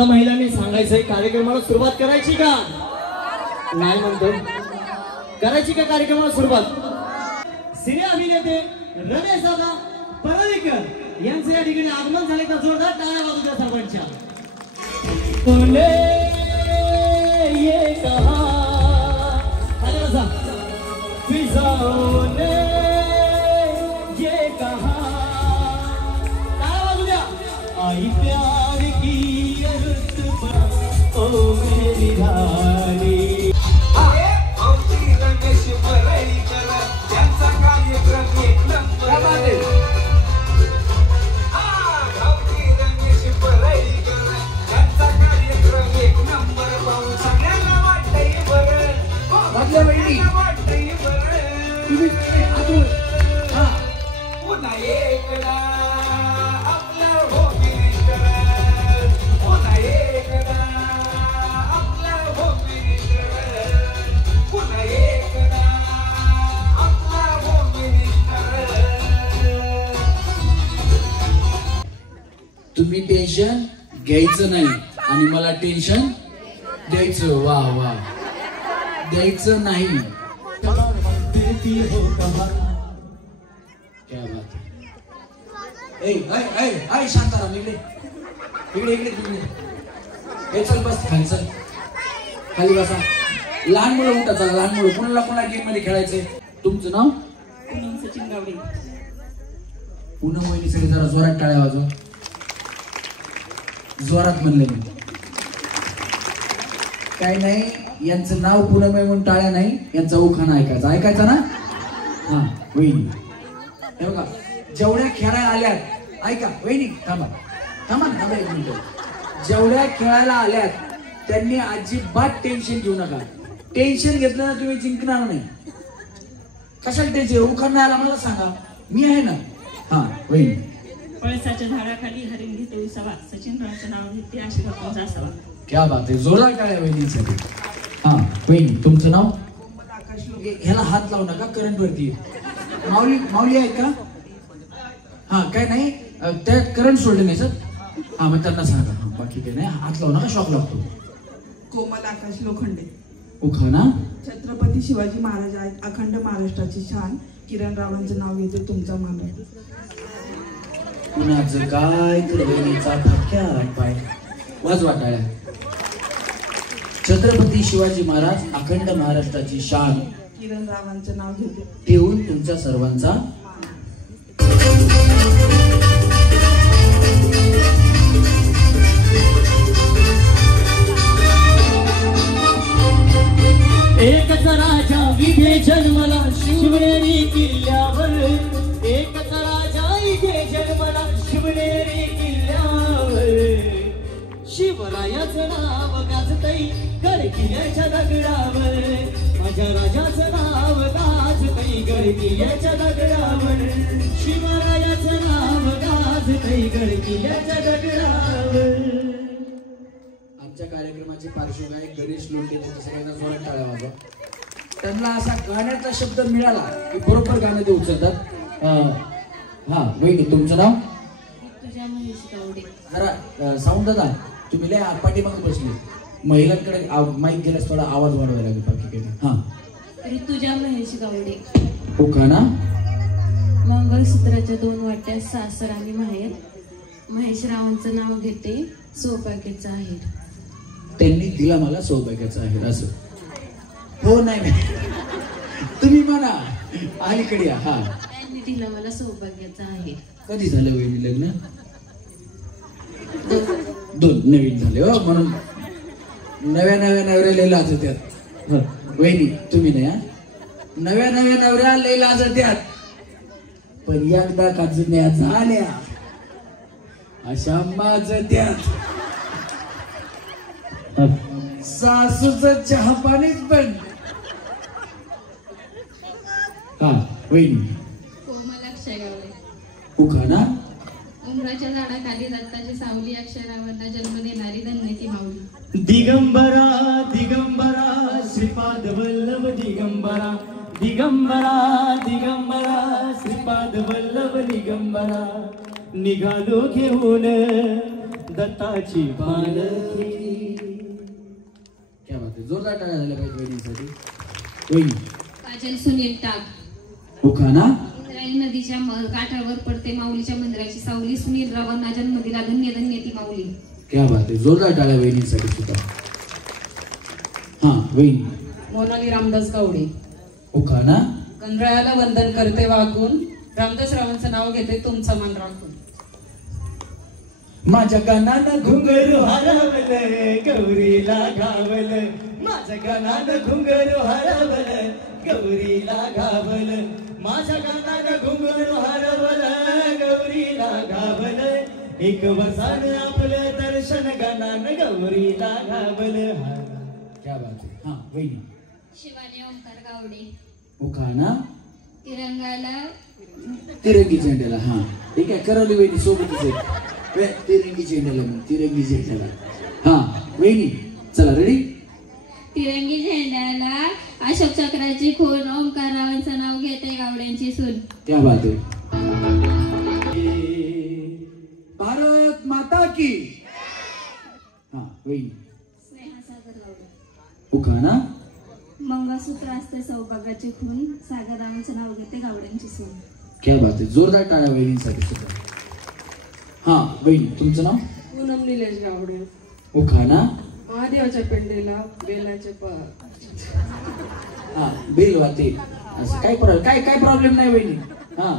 आता महिलांनी सांगायचंय कार्यक्रमाला सुरुवात करायची का नाही म्हणतो करायची का कार्यक्रमाला सुरुवात सिने अभिनेते रमेश दादा परळीकर यांचे या ठिकाणी आगमन झाले तर जोरदार टाळ्या वाजू द्या सर्वांच्या तूने ये कहा हॅलो फिजाओं ने ये कहा टाळ्या वाजू द्या आई प्यार की अर्थ पर ओ मेरी रानी तुम्ही टेन्शन घ्यायचं नाही आणि मला टेन्शन द्यायचं वा वा द्यायचं नाही क्या बात है शांताराम इकडे इकडे इकडे इकडे चल बस खाली चल खाली बसा लहान मुलं उठा चला लहान मुलं कोणाला कोणा गेम मध्ये खेळायचंय तुमचं नाव सचिन गावडे पूनम वहिनीसाठी जरा जोरात टाळ्या वाजवा जोरात म्हणले मी काय नाही यांचं नाव पूनम आहे म्हणून टाळ्या नाही यांचा उखाणा ऐकायचा ना हा वहिनी हे बघा जेवढ्या खेळायला आल्यात ऐका वहिनी थांबा थांबा एक मिनिट जेवढ्या खेळायला आल्यात त्यांनी अजिबात टेन्शन घेऊ नका टेन्शन घेतलं ना तुम्ही जिंकणार नाही कशाला टेन्शन उखाणा आला मला सांगा मी आहे ना हा वहिनी पळसाच्या झाडाखाली हरिण घेते उसावा सचिन रावांचं नाव घेते आशीर्वाद असावा क्या बात आहे जोरदार टाळ्या वहिनीसाठी हा वहिनी तुमचं नाव ह्याला हात लावू नका करंट वरती माऊली आहेत का हा काय नाही त्यात करंट सोडले नाही सर हा मग त्यांना सांगा हा बाकी काही नाही हात लावू नका शॉक लागतो कोमल आकाश लोखंडे उखाणा छत्रपती शिवाजी महाराज आहेत अखंड महाराष्ट्राची शान किरण रावांचं नाव घेते तुमचा मान कुणाचं काय तर वहिनीचा धक्क्या पाय वाजवा टाळ्या छत्रपती शिवाजी महाराज अखंड महाराष्ट्राची शान किरण रावांचं नाव घेते ठेवून तुमच्या सर्वांचा एकच राजा इथे जन्मला शिवनेरी किल्ल्यावर एकच राजा इथे जन्मला शिवनेरी किल्ल्यावर शिवरायाचं नाव गाजतई गड किल्ल्याच्या दगडावर माझ्या राजाचं नाव गाजतई गड किल्ल्याच्या दगडावर शिवरायाचं नाव गाजतई गड किल्ल्याच्या दगडावर आमच्या कार्यक्रमाचे पार्श्वगायक गणेश लोटे त्यांच्या सगळ्यांना जोरात टाळ्या वाजवा त्यांना असा गाण्याचा शब्द मिळाला की बरोबर गाणं ते उचलतात हा वहिनी तुमचं नाव तुझ्या महेश गावडे जरा साऊंड दादा तुम्ही लय पाठीमागे बसले महिलांकडे माईक गेल्यास थोडा आवाज वाढवायला लागेल बाकी काही हा ऋतुजा महेश गावडे उखाणा मंगळसूत्राच्या 2 वाट्या सासर आणि माहेर महेश रावांचं नाव घेते सौभाग्याचं आहे त्यांनी दिला मला सौभाग्याचं आहे असं हो नाही तुम्ही म्हणा अलीकडे या हा त्यांनी दिलं मला सौभाग्याचं आहे कधी झालं वहिनी लग्न 2 नवीन झाले हो म्हणून नव्या नवऱ्या लय लाजत्यात वहिनी तुम्ही नाही नव्या नवऱ्या लय लाजत्यात पण एकदा काजून्या झाल्या अशा माजत्यात सासूचं चहा पाणीच पण हा वहिनी कोमल अक्षय गावडे उखाणा उमराच्या झाडाखाली दत्ताची सावली अक्षरावरला जन्म देणारी धन्यती माऊली दिगंबरा दिगंबरा श्रीपाद वल्लभ दिगंबरा दिगंबरा दिगंबरा श्रीपाद वल्लभ दिगंबरा निघालो घेऊन दत्ताची पालखी. क्या बात आहे, जोरदार टाळ्या झाल्या पाहिजे वहिनींसाठी. वहिनी काजल सुनील टाक. उखाणा. इंद्रायणी नदीच्या काठावर पडते माऊलीच्या मंदिराची सावली, सुनील रावांना जन्मदिला धन्य धन्य ती माऊली. क्या बात आहे, जोरदार टाळ्या वहिनींसाठी सुद्धा. हा वहिनी. मोनाली रामदास गावडे. उखाणा. गणरायाला वंदन करते वाकून, रामदास रावांचं नाव घेते तुमचा मान राखून. माझ्या कानानं घुंगरू हरवलं गौरीला घावलं, माझ्या कानानं घुंगरू हरवलं गौरीला घावलं, माझ्या कानानं घुंगरू हरवलं गौरीला घावलं, एक वर्षानं आपलं दर्शन गानानं गौरीला घावलं. क्या बात आहे. हा वहिनी. शिवानी ओंकार गावडे. उखाणा. तिरंगाला तिरंगी झेंड्याला. हा ठीक आहे, करवली वहिनी सोबतच आहे. तिरंगी झेंड्याला मग तिरंगी झेंड्याला. हा वहिनी चला रेडी. तिरंगी झेंड्याला अशोक चक्राची खून, ओंकार रावांचं नाव घेते गावड्यांची सून. क्या बात आहे. भारत माता की. हा वहिनी. स्नेहा सागर गावडे. उखाणा. मंगळसूत्र असते सौभाग्याची खून, सागर रावांचं नाव घेते गावड्यांची सून. क्या बात आहे, जोरदार टाळ्या वहिनींसाठी सुद्धा. हा वहिनी तुमचं नाव. पूनम निलेश गावडे. उखाणा. महादेवाच्या पेंडीला बेलाचे हा बेल वाते. असं काय प्रॉब्लेम नाही वहिनी. हा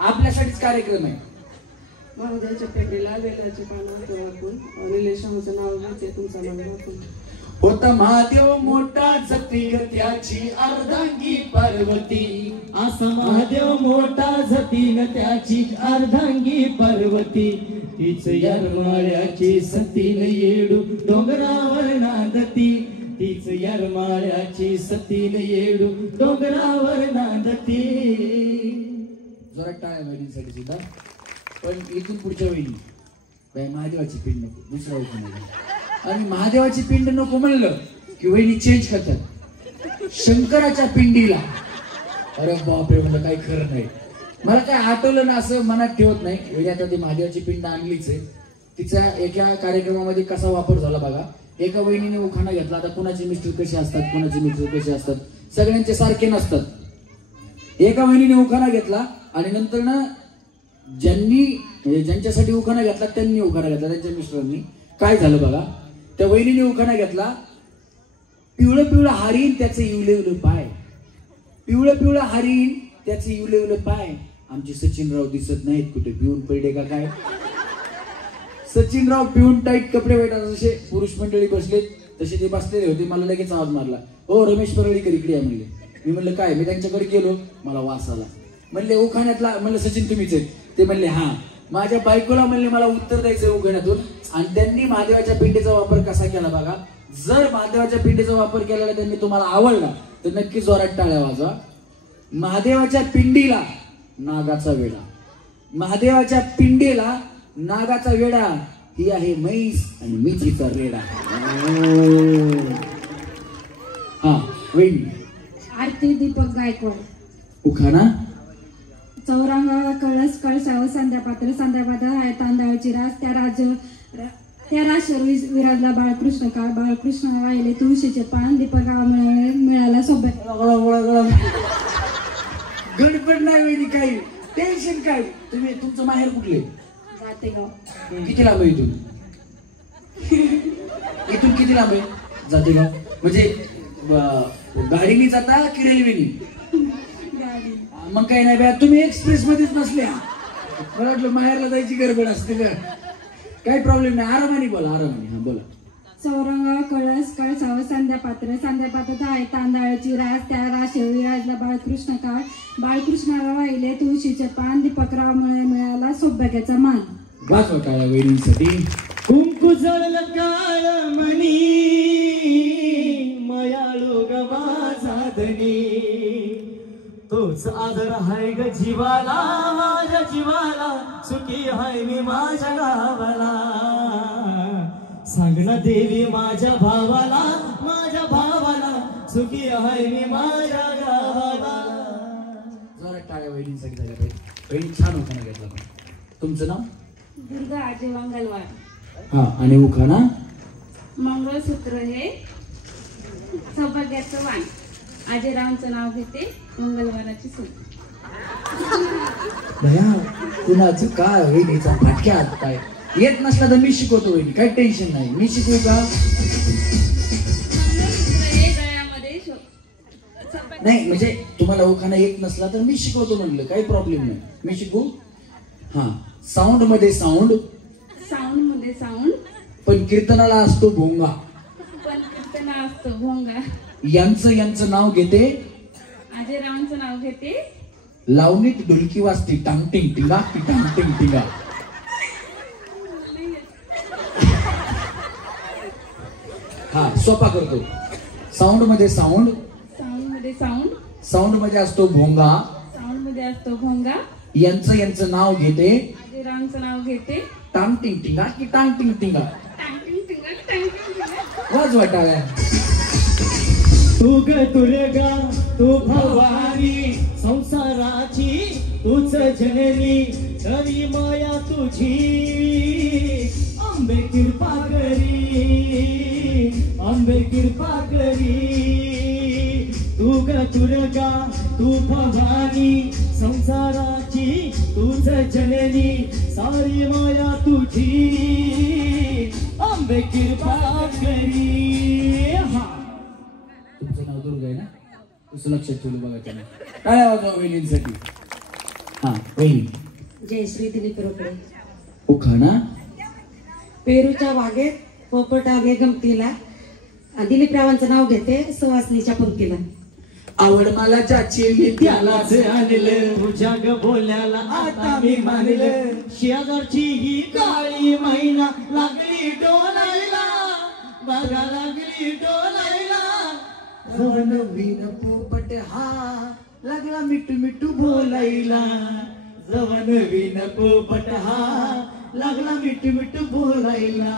आपल्यासाठीच कार्यक्रम आहे. महादेवाच्या पेंडीला बेलाचे पानं वाकून, निलेश रावांचं नाव घेते तुमचा मान राखून. होता महादेव मोठा जती त्याची अर्धांगी पार्वती, असा महादेव मोठा जतीन त्याची अर्धांगी पर्वती, तीच यरमाळ्याची सतीन येडू डोंगरावर नांदती, तीच यरमाळ्याची सतीन येडू डोंगरावर नांदती. जोरात टाळ्या वहिनींसाठी सुद्धा. पण इथून पुढच्या वहिनी बाई महादेवाची पिंड नको, दुसरा उखाणा नाही. आणि महादेवाची पिंड नको म्हणलं की वहिनी चेंज करतात शंकराच्या पिंडीला. अरे बापरे, म्हणलं काही खरं नाही. मला काय आठवलं ना असं मनात ठेवत नाही. म्हणजे आता ती महादेवाची पिंड आणलीच आहे. तिचा एका कार्यक्रमामध्ये कसा वापर झाला बघा. एका वहिनीने उखाणा घेतला. आता कुणाचे मिस्टर कसे असतात, कुणाचे मिस्टर कसे असतात, सगळ्यांचे सारखे नसतात. एका वहिनीने उखाणा घेतला आणि नंतर ना ज्यांनी म्हणजे ज्यांच्यासाठी उखाणा घेतला त्यांनी उखाणा घेतला, त्यांच्या मिस्टरांनी. काय झालं बघा, त्या वहिनीने उखाणा घेतला. पिवळं पिवळं हरीण त्याचं इवलेवलं पाय, पिवळं पिवळं हरीण त्याचं इवलेवलं पाय. आमचे सचिनराव दिसत नाहीत, कुठे पिऊन पडले का काय. सचिनराव पिऊन टाईट कपडे भेटतात, जसे पुरुष मंडळी बसलेत तसे ते बसलेले होते. मला लगेच आवाज मारला, ओ रमेश परळीकर इकडे आहे म्हणले. मी म्हणलं काय. मी त्यांच्याकडे गेलो, मला वास आला. म्हणले उखाण्यातला. म्हणलं सचिन तुम्हीच आहेत. ते म्हणले हा. माझ्या बायकोला म्हणले मला उत्तर द्यायचं उखाण्यातून. आणि त्यांनी महादेवाच्या पिंडीचा वापर कसा केला बघा. जर महादेवाच्या पिंडीचा वापर केलेला त्यांनी तुम्हाला आवडला तर नक्की जोरात टाळ्या वाजवा. महादेवाच्या पिंडीला नागाचा वेडा, महादेवाच्या पिंडीला नागाचा वेडा, ही आहे म्हैस आणि मिठीचा रेडा. हा वहिनी. आरती दीपक गायकवाड. उखाणा. चौरंगा कळस कळसाव संध्या पात्र आहे तांदळाची रास, त्या राशीवर विराजला बाळकृष्ण काळ, बाळकृष्ण राहिले तुळशीचे पान, दीपक मिळाला सौभाग्य. गडबड नाही वहिनी, काही टेन्शन काय. तुम्ही तुमचं माहेर कुठले. जातेगाव. किती लांब आहे इथून. इथून किती लांब आहे जातेगाव. म्हणजे गाडीने जाता की रेल्वेनी. मग काही नाही बा, तुम्ही एक्सप्रेस मध्येच नसल्या. मला वाटलं माहेरला जायची गडबड असते का. काही प्रॉब्लेम नाही, आरामाने बोला, आरामाने. हा बोला. चौरंगा कळस कळसाव संध्या पात्र आहे तांदळाची रास, त्या राशीवर विराजला बाळकृष्ण काळ, बाळकृष्णाला वाहिले तुळशीचे पान, दीपकराव मिळाला सौभाग्याचा मान. वाजवा टाळ्या वहिनींसाठी. कुंकू जळलं काळ मणी, मयाळू गवा साधनी, तोच आदर हाय ग जीवाला, माझ्या जीवाला, सुखी हाय मी माझ्या गावाला. सांग ना देवी माझ्या भावाला, माझ्या भावाला, सुखी हाय मी माझ्या गावाला. जरा टाळ्या वहिनींसाठी झाल्या पाहिजे. वहिनी छान उखाणा घेतला. तुमचं नाव. दुर्गा आजी वांगलवाड. हा आणि उखाणा मंगळसूत्र हे सौभाग्याचं वाण. आजीरावांचं नाव घेते मंगळवाराची सून. भया कुणाचं काय वहिनीचा फाटक्यात काय येत नसला तर मी शिकवतो वहिनी, काही टेन्शन नाही. मी शिकवू का? मंगळसूत्र हे गळ्यामध्ये नाही म्हणजे तुम्हाला उखाणा येत नसला तर मी शिकवतो म्हणलं, काही प्रॉब्लेम नाही. मी शिकू. हा साऊंड मध्ये साऊंड, साऊंड मध्ये साऊंड, पण कीर्तनाला असतो भोंगा. पण कीर्तना असतो भोंगा. यांचं नाव घेते आजीरावांचं नाव घेते. लावणीत ढोलकी वाजती टांगटिंग टिंगा की टांगटिंग टिंगा. हा सोपा करतो. साऊंड मध्ये साऊंड, साऊंड मध्ये साऊंड, साऊंड मध्ये असतो भोंगा. साऊंड मध्ये असतो भोंगा. यांचं नाव घेते आजीरावांचं नाव घेते. टांगटिंग टिंगा की टांगटिंग टिंगा. टांगटिंग टिंगा, टांगटिंग टिंगा. वाज वाटाव्या. तू ग दुर्गा तू भवानी संसाराची तूच जननी तरी माया तुझी अंबे कृपा करी अंबे कृपा करी. तू ग दुर्गा तू भवानी संसाराची तूच जननी सारी माया तुझी अंबे कृपा करी. हा तुमचं नाव दुर्गा आहे ना, तसं लक्षात ठेवलं बघा त्याने. काय आवाज वहिनींसाठी. हा वहिनी. जयश्री दिलीप रोकडे. उखाणा पेरूच्या बागेत पोपट आले गमतीला. दिलीपरावांचं नाव घेते सुवासनीच्या पंक्तीला. आवड मला ज्याची मी त्यालाच आणलं तुझ्या ग बोल्याला आता मी मानलं. शेजारची ही काळी मैना लागली डोलायला बघा लागली डोलायला. रवन विन पोपट हा लागला मिठू मिठू बोलायला. जवन विन पोपट हा लागला मिठू मिठू बोलायला.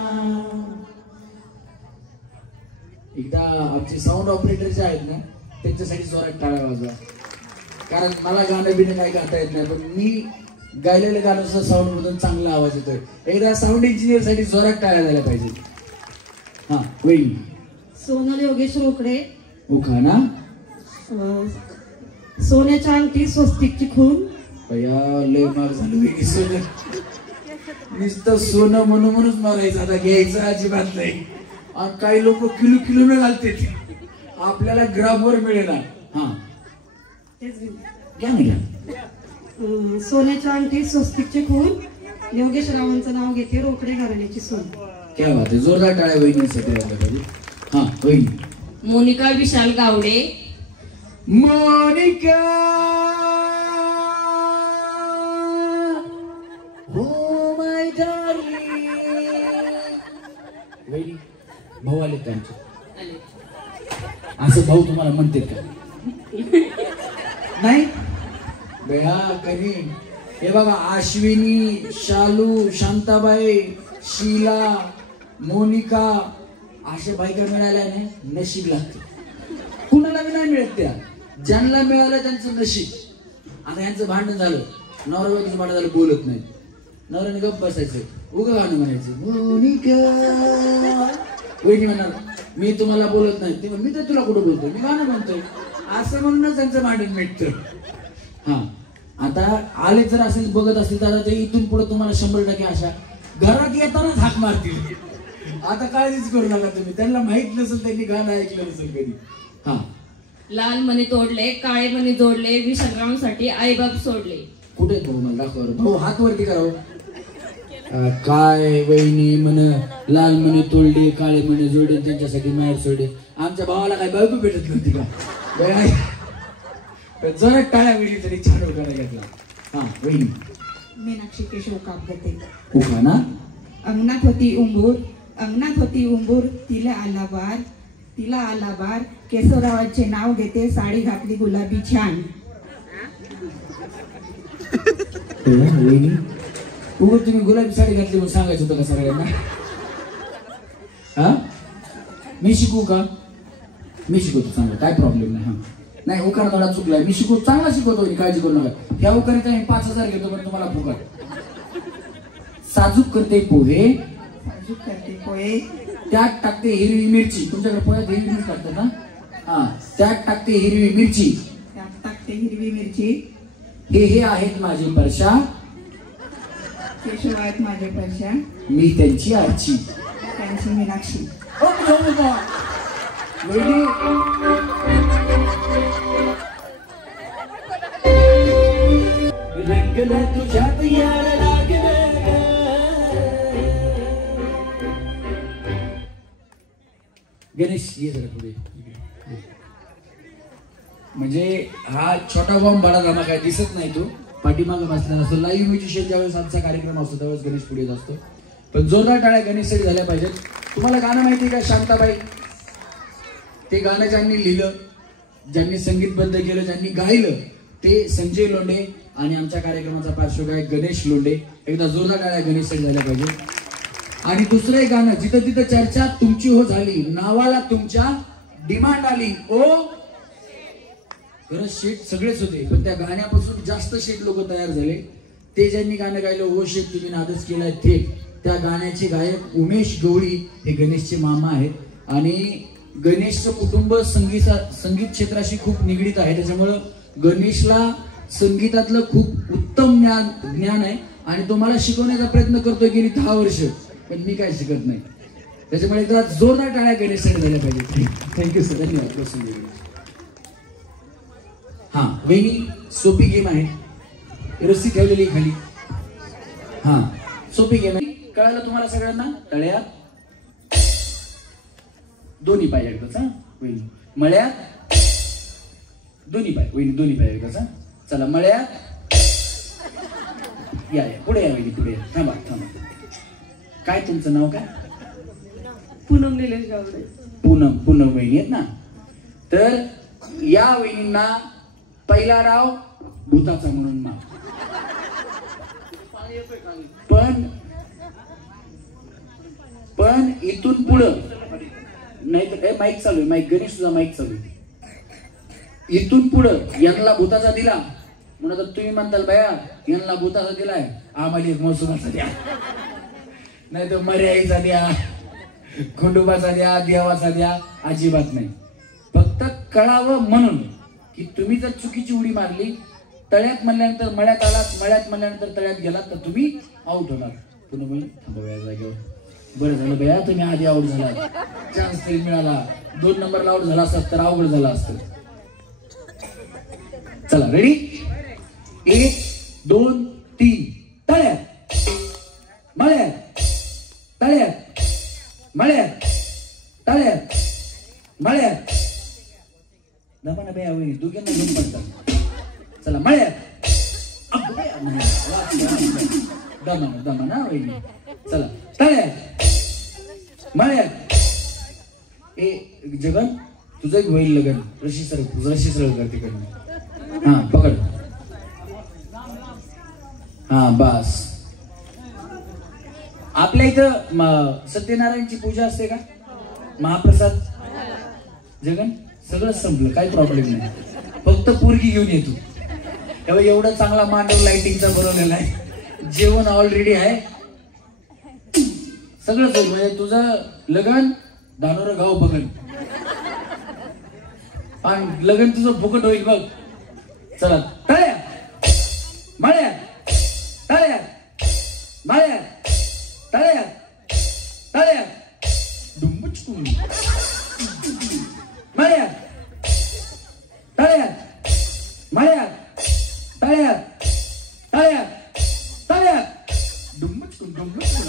एकदा आमचे साऊंड ऑपरेटर जे आहेत ना त्यांच्यासाठी जोरात टाळ्या वाजवा, कारण मला गाणं बिणं काही गाता येत नाही, पण मी गायलेलं गाणं सुद्धा साऊंड मधून चांगला आवाज येतोय. एकदा साऊंड इंजिनियर साठी जोरात टाळ्या झाल्या पाहिजे. हा वहिनी. सोनल योगेश रोकडे. उखाणा सोन्याच्या अंगठी स्वस्तिकची खून. भैया लय माग झालं वहिनी. सोनं नुसतं सोनं म्हणूनच मागायचं, आता घ्यायचं अजिबात नाही. आणि काही लोक किलो किलो न घालते, आपल्याला ग्रामवर मिळेल. हा घ्या ना घ्या. सोन्याच्या अंगठी स्वस्तिकची खून. योगेश रावांचं नाव घेते रोकडे घराण्याची सून. क्या बात आहे. जोरदार टाळ्या वहिनीसाठी वाजल्या पाहिजे. हा वहिनी. मोनिका विशाल गावडे. मोनिका हो माय डार्लिंग. वहिनी भाऊ आले त्यांचे. असं भाऊ तुम्हाला म्हणते का? नाही बेळा कधी. हे बघा अश्विनी, शालू, शांताबाई, शीला, मोनिका अशा बायका मिळाल्याने नशीब लागते. कुणाला बी नाही मिळत, त्या ज्यांना मिळालं त्यांचं नशीब. आता यांचं भांडण झालं, नवरा बायकोचं भांडण झालं, बोलत नाही. नवऱ्याने गप्प बसायचं, उगं गाणं म्हणायचं मोनिका. वहिनी म्हणणार मी तुम्हाला बोलत नाही. ते मी तर तुला कुठं बोलतोय, मी गाणं म्हणतोय. असं म्हणूनच त्यांचं भांडण मिटतं. हा आता आले जर असेल बघत असतील तर ते इथून पुढे तुम्हाला 100% अशा घरात येतानाच हाक मारतील. आता काळजीच करू नका तुम्ही, त्यांना माहित नसेल, त्यांनी गाणं ऐकलं नसेल कधी. हा लाल मणी तोडले, काळे मणी जोडले, विशालरावांसाठी आईबाप सोडले. कुठे भाऊ मला दाखव. भाऊ हात वरती करावं. काय वहिनी म्हण लाल मणी तोडले, काळे मणी जोडले, त्यांच्यासाठी माहेर सोडले. आमच्या भावाला काय बायको भेटत नव्हती का? जरा टाळ्या वेळी तरी छान उखाणा घेतला. हा वहिनी. मीनाक्षी केशव कापगते. उखाणा अंगणात होती उंबूर, अंगणात होती उंबूर, तिला आला बार, तिला आला बार. केशवरावांचे नाव घेते, साडी घातली गुलाबी छान. वहिनी उगत तुम्ही गुलाबी साडी घातली म्हणून सांगायचं होतं का सगळ्यांना? हा मी शिकू का? मी शिकवतो चांगला, काय प्रॉब्लेम नाही. हा नाही उखाणा थोडा चुकलाय, मी शिकवतो, चांगला शिकवतो, काळजी करू नका. ह्या उखाण्याचा मी 5000 घेतो, पण तुम्हाला फुकट. साजूक करते पोहे, झुक करते पोहे, त्यात टाकते हिरवी मिरची. तुमच्याकडे पोह्यात हिरवी मिरची टाकतात ना? हा, त्यात टाकते हिरवी मिरची. त्यात टाकते हिरवी मिरची. हे आहेत माझे परशा, केशव आहेत माझे परशा, मी त्यांची आरची. त्यांची मीनाक्षी. रंगला तुझ्यात याड लागलं गणेश ये जरा पुढे. म्हणजे हा छोटा बॉम्ब बडा धमाका काय दिसत नाही. तो पाठीमागे बसलेला असतो. लाईव्ह म्युझिशियन ज्यावेळेस आमचा कार्यक्रम असतो त्यावेळेस गणेश पुढे येत असतो. पण जोरदार टाळ्या गणेशसाठी झाल्या पाहिजेत. तुम्हाला गाणं माहिती का शांताबाई? ते गाणं ज्यांनी लिहिलं, ज्यांनी संगीतबद्ध केलं, ज्यांनी गायलं ते संजय लोंढे आणि आमच्या कार्यक्रमाचा पार्श्वगायक गणेश लोंढे. एकदा जोरदार टाळ्या गणेशसाठी झाल्या पाहिजे. आणि दुसरं एक गाणं, जिथं तिथं चर्चा तुमची हो झाली, नावाला तुमच्या डिमांड आली. ओ खरंच शेट सगळेच होते, पण त्या गाण्यापासून जास्त शेट लोक तयार झाले. ते ज्यांनी गाणं गायलं, ओ शेट तुम्ही नादच केलाय थेट, त्या गाण्याचे गायक उमेश गवळी हे गणेशचे मामा आहेत. आणि गणेशचं कुटुंब संगीत क्षेत्राशी खूप निगडीत आहे. त्याच्यामुळं गणेशला संगीतातलं खूप उत्तम ज्ञान आहे आणि तो मला शिकवण्याचा प्रयत्न करतोय गेली 10 वर्ष, पण मी काय शिकत नाही. त्याच्यामुळे एकदा जोरदार टाळ्या गणेशसाठी झाल्या पाहिजे. थँक्यू सर, धन्यवाद. हा वहिनी, सोपी गेम आहे. रस्सी ठेवलेली खाली. हा सोपी गेम आहे. कळालं तुम्हाला सगळ्यांना? तळ्यात दोन्ही पाय एकदाच. हा वहिनी, मळ्यात दोन्ही पाय. वहिनी दोन्ही पाय एकदाच. हा चला, मळ्यात या पुढे या वहिनी, पुढे या. थांबा. काय तुमचं नाव काय? पूनम निलेश गावडे. पूनम वहिनी आहेत ना? तर या वहिनींना पहिला राव भूताचा म्हणून नाव. पण इथून पुढं नाही तर माईक चालू आहे. माईक गणेश तुझा माईक चालू आहे. इथून पुढं यांना भूताचा दिला म्हणून आता तुम्ही म्हणताल बाया यांना भूताचा दिलाय, आम्हाला एक महसूमाचा द्या, नाही तर मर्याईचा द्या, खंडोबाचा द्या, देवाचा द्या. अजिबात नाही. फक्त कळावं म्हणून की तुम्ही जर चुकीची उडी मारली, तळ्यात म्हणल्यानंतर मळ्यात आलात, मळ्यात म्हणल्यानंतर तळ्यात गेलात, तर तुम्ही आउट होणार. पुन्हा बोल थांबा या जागेवर. बरं झालं भैया तुम्ही आधी आउट झाला, चान्स तरी मिळाला. 2 नंबरला आउट झाला असत तर अवघड झाला असतं. चला रेडी, 1 2 3. तळ्यात मळ्यात, तळ्यात मळ्यात, तळ्यात मळ्यात. दमाना बया वहिनी दोघांना घेऊन पडतात. चला मळ्यात, दमाना वहिनी. चला तळ्यात मळ्यात. ए जगन तुझं एक होईल लगन. रशी सरळ करते कडनं. हा पकड. हा बस. आपल्या इथं सत्यनारायणची पूजा असते का? महाप्रसाद. जगन सगळं संपलं, काही प्रॉब्लेम नाही. फक्त पोरगी घेऊन येतो. तेव्हा एवढा चांगला मांडव लाइटिंगचा बनवलेला आहे, जेवण ऑलरेडी आहे, सगळंच होईल. म्हणजे तुझं लगन धानोर गाव बघन आणि लगन तुझं फुकट होईल बघ. चला तळ्यात मळ्यात, तळ्यात मळ्यात, तळ्यात तळ्यात डुंबुचकुन, मळ्यात तळ्यात मळ्यात, तळ्यात तळ्यात तळ्यात डुंबुचकुन डुंबुचकुन.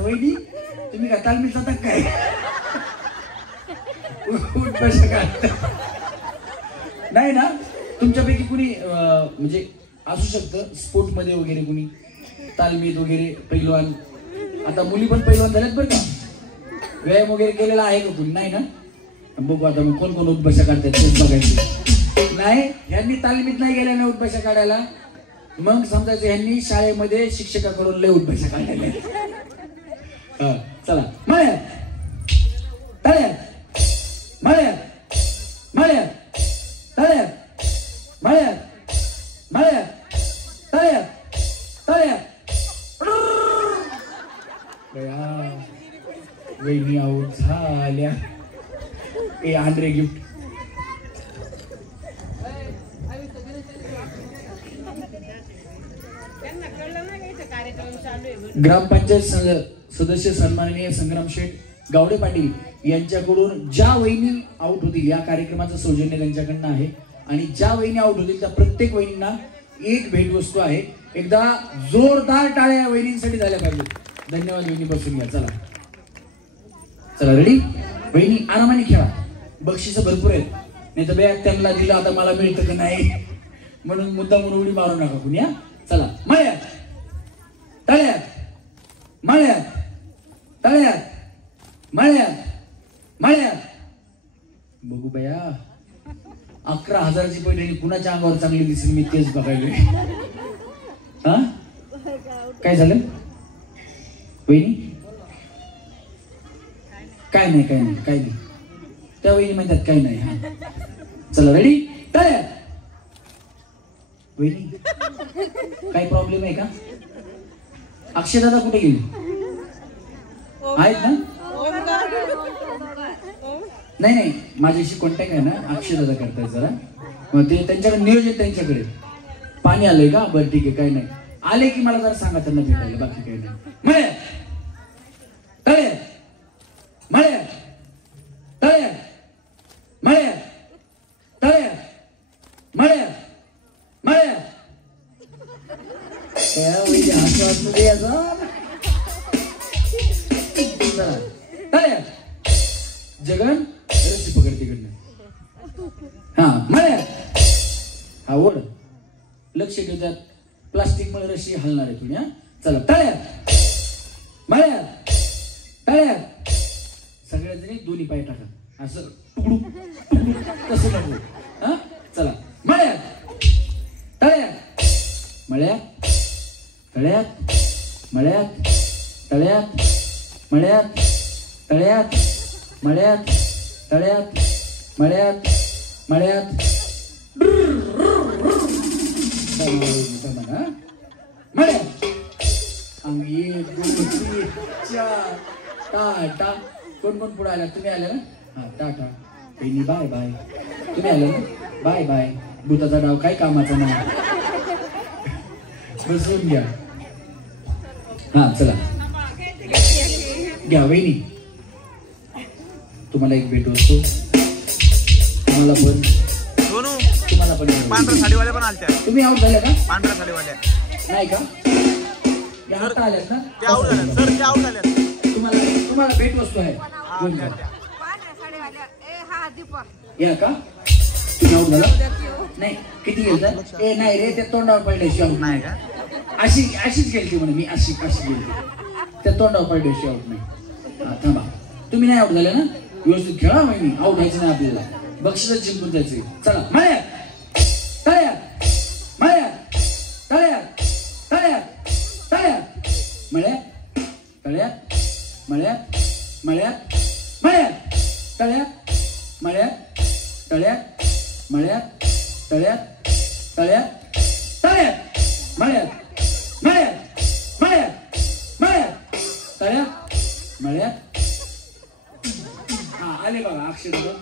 होईनी तुम्ही काय तालमीत जाता काय? पैसे काय नाही ना? तुमच्यापैकी कुणी म्हणजे असू शकतं स्पोर्ट मध्ये वगैरे, कुणी तालमीत वगैरे पैलवान. आता मुली पण पैलवान झाल्यात बरं का. व्यायाम वगैरे केलेला आहे का कुणी? नाही ना? बघू आता मग कोण उठबशा काढतात तेच बघायचे. नाही ह्यांनी तालमीत नाही गेल्या ना उठबशा काढायला, मग समजायचं ह्यांनी शाळेमध्ये शिक्षकाकडून लय उठबशा काढलेल्या. चला मळ्यात, तळ्यात मळ्यात, मळ्यात तळ्यात, मळ्यात मळ्यात, तळ्यात तळ्यात. हे आंध्रे गिफ्ट. ग्रामपंचायत सदस्य सन्माननीय संग्राम शेठ गावडे पाटील यांच्याकडून ज्या वहिनी आउट होतील या कार्यक्रमाचं सौजन्य त्यांच्याकडनं आहे आणि ज्या वहिनी आउट होतील त्या प्रत्येक वहिनींना एक भेटवस्तू आहे. एकदा जोरदार टाळ्या या वहिनींसाठी झाल्या पाहिजेत. धन्यवाद वहिनी. बसून घ्या. चला चला रेडी. वहिनी आरामाने खेळा. बक्षीस भरपूर आहेत. नाही तर बॅग त्यांना दिलं आता मला मिळतं का नाही म्हणून मुद्दा म्हणून उडी मारू नका कुणी. हा चला. मळ्यात तळ्यात मळ्यात तळ्यात मळ्यात मळ्यात. बघू बया 11,000ची पैठणी कुणाच्या अंगावर चांगली दिसेल मी तेच बघायला. हा काय झालं वहिनी? काय नाही काय नाही काय नाही. त्या वहिनी म्हणतात काय नाही. हा चला रेडी. तळ्यात. वहिनी काही प्रॉब्लेम आहे का? अक्षय दादा कुठे गेले आहेत ना? नाही नाही माझ्याशी कॉन्टॅक्ट आहे ना. अक्षय दादा करतायत जरा. मग ते त्यांच्याकडे नियोजन त्यांच्याकडे. पाणी आलंय का? बरं ठीक आहे. काही नाही. आले की मला जरा सांगा त्यांना भेटायला. बाकी काही नाही. मळ्यात तळ्यात मळ्यात तळ्यात मळ्यात तळ्यात मळ्यात मळ्यात. तळ्यात जगन रस्सी पकड तिकडनं. हा मळ्यात. हा ओढ. लक्ष घेतात. प्लास्टिक मुळे रस्सी हलणार आहे तुम्ही. हा चला. तळ्यात मळ्यात तळ्यात. सगळ्या जणी दोन्ही पाय टाका असं तुकडू कसं नको. हा चला. मळ्यात तळ्यात मळ्यात तळ्यात मळ्यात तळ्यात मळ्यात तळ्यात मळ्यात तळ्यात मळ्यात मळ्यात. मळ्यात. आम्ही 1 2 3 4 टाटा. कोण कोण पुढे आला? तुम्ही आला ना? हा टाटा. बहिणी बाय बाय. तुम्ही आला ना? Bye bye. भूताचा डाव काय कामाचा नाही. बसून घ्या. हा चला घ्या वहिनी. तुम्हाला एक भेटवस्तू. तुम्हाला पण तुम्हाला पण. पांढऱ्या साडीवाल्या पण आलत्या. तुम्ही आउट झाल्या का? पांढऱ्या साडीवाल्या नाही का? आता आल्यात ना? ते आउट झाल्या सर. ते आउट झाल्या. तुम्हाला भेटवस्तू आहे. या का? आउट झाला नाही. किती गेलं? ए नाही रे ते तोंडावर पडल्याशी आउट नाही का? अशीच गेलती म्हणे मी. अशी गेली त्या तोंडावर पडल्याशी आउट नाही. हा थांबा. तुम्ही नाही आउट झाले ना? व्यवस्थित खेळा. मी आउट व्हायचं नाही आपल्याला. बक्षीस जिंकून जायचं. चला. मळ्यात तळ्यात मळ्यात तळ्यात तळ्यात तळ्यात मळ्यात तळ्यात मळ्यात मळ्यात मळ्यात तळ्यात मळ्यात तळ्यात मळ्यात तळ्यात तळ्यात तळ्यात मळ्यात मळ्यात मळ्यात मळ्यात तळ्यात मळ्यात. हा आले बघा अक्षय दादा.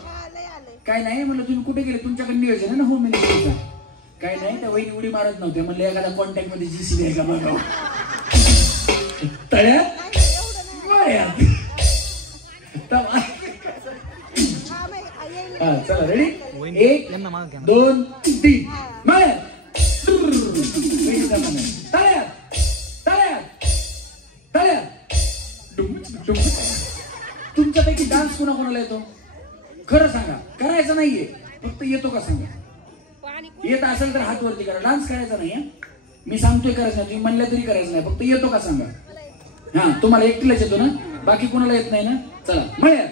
काय नाही म्हणलं तुम्ही कुठे गेले? तुमच्याकडे नियोजन आहे ना होम मिनिस्टरचं. काय नाही त्या वहिनी उडी मारत नव्हत्या. म्हणलं एखादा कॉन्टॅक्ट मध्ये जीसीबी आहे का बघा. तळ्यात मळ्यात. हा चला रेडी. 1 2 3 मळ्यात तळ्यात तळ्यात तळ्यात. तुमच्यापैकी डान्स कोणाकोणाला येतो? खरं सांगा. करायचं नाहीये फक्त येतो का सांगा. येत असेल तर हात वरती करा. डान्स करायचा नाही. मी सांगतोय करायचं नाही. तुम्ही म्हणलं तरी करायचं नाही. फक्त येतो का सांगा. हा तुम्हाला एकटीलाच येतो ना? बाकी कोणाला येत नाही ना? चला. मळ्यात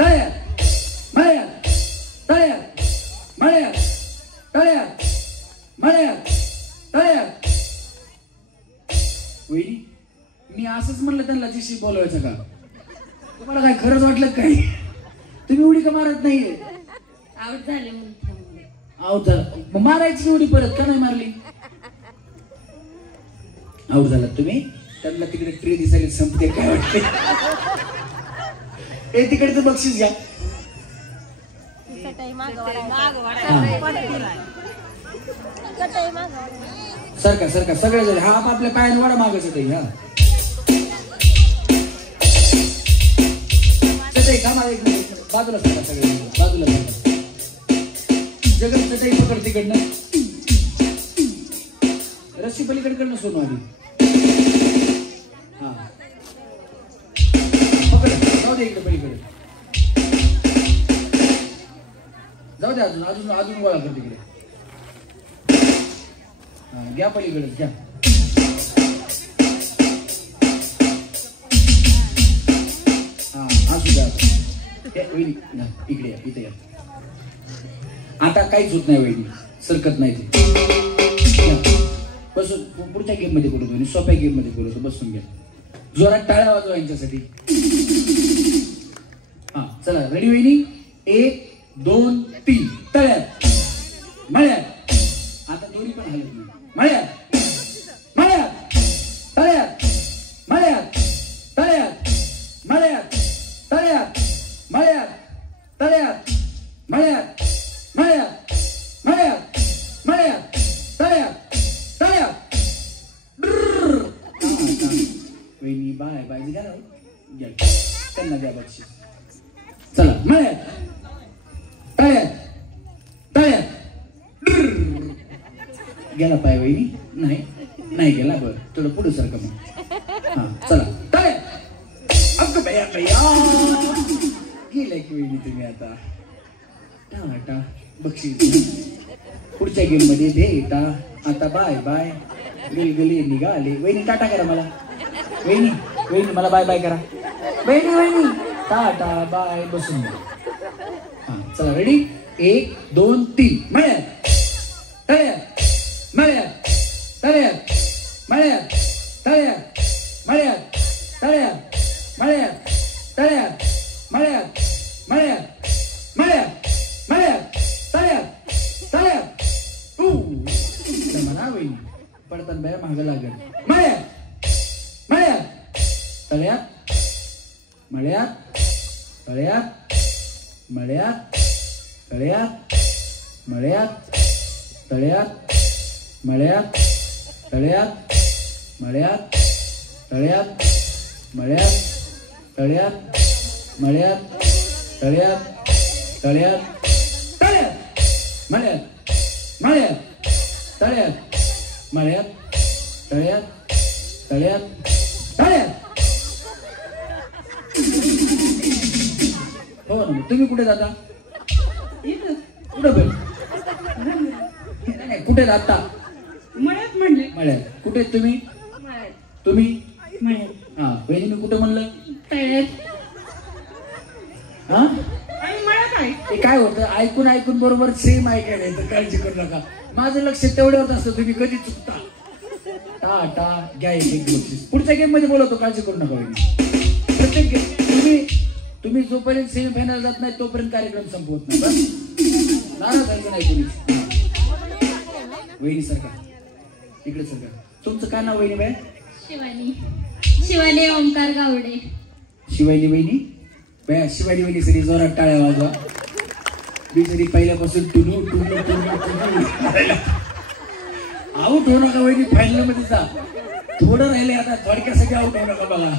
तळ्यात मळ्यात तळ्यात मळ्यात तळ्यात मळ्यात तळ्यात. वहिनी मी असंच म्हणलं त्यांना जीशी बोलवायचं का? तुम्हाला काय खरंच वाटलं काय? तुम्ही उडी का मारत नाहीये? आउट झाले म्हणून. आउट झाला मग मारायची उडी परत का नाही मारली? आउट झालात तुम्ही. त्यांना तिकडे ट्रे दिसायला संपते काय वाटते. हे तिकडचं बक्षीस घ्या. सरका सरका सगळे झाले. हा आपल्या पायाने वाडा मागायचं ते. हा चटई कामा एक मिनिट बाजूला सरका सगळे बाजूला सरका. जगत चटई पकड तिकडनं. रस्सी पलीकडनं सोनू आधी. हा पकड जाऊ दे इकडे पलीकडे जाऊ दे. अजून अजून अजून गोळा कर तिकडे. हा घ्या पलीकडे घ्या. हा असू द्या. इकडे या इथे या. आता काहीच होत नाही वहिनी. सरकत नाही ते. बसून पुढच्या गेम मध्ये करू. दोन्ही सोप्या गेम मध्ये करू. बसून घ्या. जोरात टाळ्या वाजवा यांच्यासाठी. हा चला रेडी वहिनी. 1 2 3 तळ्यात मळ्यात. आता दोरी पण हलत नाही. मळ्यात मळ्यात तळ्यात मळ्यात तळ्यात मळ्यात तळ्यात मळ्यात तळ्यात मळ्यात मळ्यात मळ्यात मळ्यात तळ्यात तळ्यात. वहिनी बाय बाय घ्या त्यांना द्या बक्षीस. चला मळ्यात तळ्यात तळ्यात. गेला पाय वहिनी. नाही नाही गेला. बरं थोडं पुढे सारखं मग. हा चला तळ्यात. अगं बया बया गेलाय की वहिनी तुम्ही. आता टाटा बक्षीस पुढच्या गेम मध्ये भेटा. आता बाय बाय गलगली निघाले. वहिनी टाटा करा मला. वहिनी वहिनी मला बाय बाय करा. वहिनी वहिनी टाटा बाय. बसून घ्या. हा चला रेडी. 1 2 3 मळ्यात तळ्यात मळ्यात तळ्यात मळ्यात तळ्यात मळ्यात तळ्यात मळ्यात तळ्यात मळ्यात मळ्यात मळ्यात मळ्यात तळ्यात तळ्यात. म्हणा वहिनी पडतात बाया महाग लागेल. मळ्यात मळ्यात तळ्यात मळ्यात तळ्यात मळ्यात तळ्यात मळ्यात तळ्यात मळ्यात तळ्यात मळ्यात तळ्यात मळ्यात तळ्यात मळ्यात तळ्यात तळ्यात तळ्यात मळ्यात मळ्यात तळ्यात मळ्यात तळ्यात तळ्यात तळ्यात. हो ना. तुम्ही कुठे जाता? कुठे नाही कुठे जाता? मळ्यात म्हणले. मळ्यात. कुठे तुम्ही? तुम्ही मळ्यात. हा वहिनी मी कुठे म्हणलं? तळ्यात. हा आणि मळ्यात आहे. ते काय होतं ऐकून ऐकून बरोबर सेम ऐकायला येतं. काळजी करू नका. माझं लक्ष तेवढ्यावर असतं. तुम्ही कधी चुकता. टाटा घ्या एक बक्षीस. पुढच्या गेम मध्ये बोलवतो. काळजी करू नका वहिनी. प्रत्येक गेम तुम्ही जोपर्यंत सेमीफायनल जात नाही तोपर्यंत कार्यक्रम संपवत नाही. बस नाराज व्हायचं नाही कोणी. वहिनी सरकार इकडे सरकार. तुमचं काय नाव वहिनी बाय? शिवानी. शिवानी ओमकार गावडे. शिवानी वहिनी बाया. शिवानी वहिनी सरी जोरात टाळ्या वाजवा. मी सरी पहिल्यापासून टुनू टुनू टुनू टुनू. आऊट होऊ नका वहिनी. फायनल मध्ये जा. थोडं राहिले आता. थोडक्यासाठी आऊट होऊ नका बघा.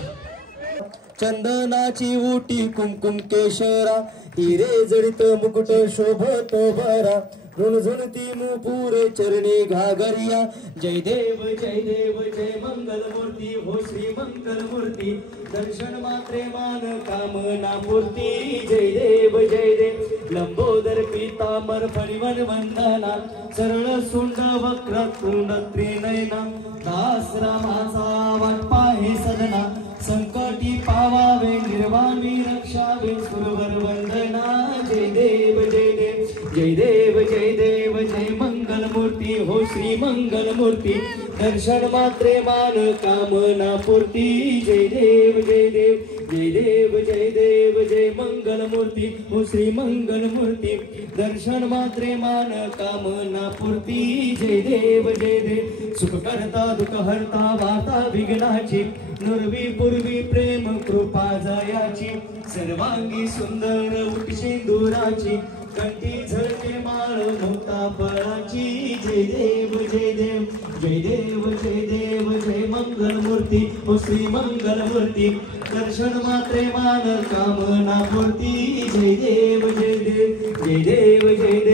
चंदनाची उटी कुंकुम केशरा हिरे जडित मुकुट शोभत भरा झुणझुणती मुपुरे चरणी घागरिया. जय देव जय मंगल मूर्ती हो श्री मंगल मूर्ती दर्शन मात्रे मान कामना पूर्ती. जय देव लंबोदर पीतांबर परिवन वंदना सरळ सुंड वक्र कुंड त्रिनयना दास रामाचा वाट पाहे सदना संकटी पावावे निर्वाणी रक्षावे सुरवर वंदना. जय देव जय मंगल मूर्ती हो श्री मंगल मूर्ती दर्शन मात्रे मान कामना पूर्ती. जय देव जय मंगल मूर्ती हो श्री मंगल मूर्ती दर्शन मात्रे मान कामना पूर्ती. जय देव सुख करता दुःख हरता वार्ता विघ्नाची नुरवी पूर्वी प्रेम कृपा जयाची सर्वांगी सुंदर उठ सिंदुराची कंठी झळके माळ मुक्ता फळाची जय देव जय देव जय देव जय देव जय मंगल मूर्ती ओ श्री मंगल मूर्ती दर्शन मात्रे मान कामना पूर्ती जय देव जय देव जय देव जय देव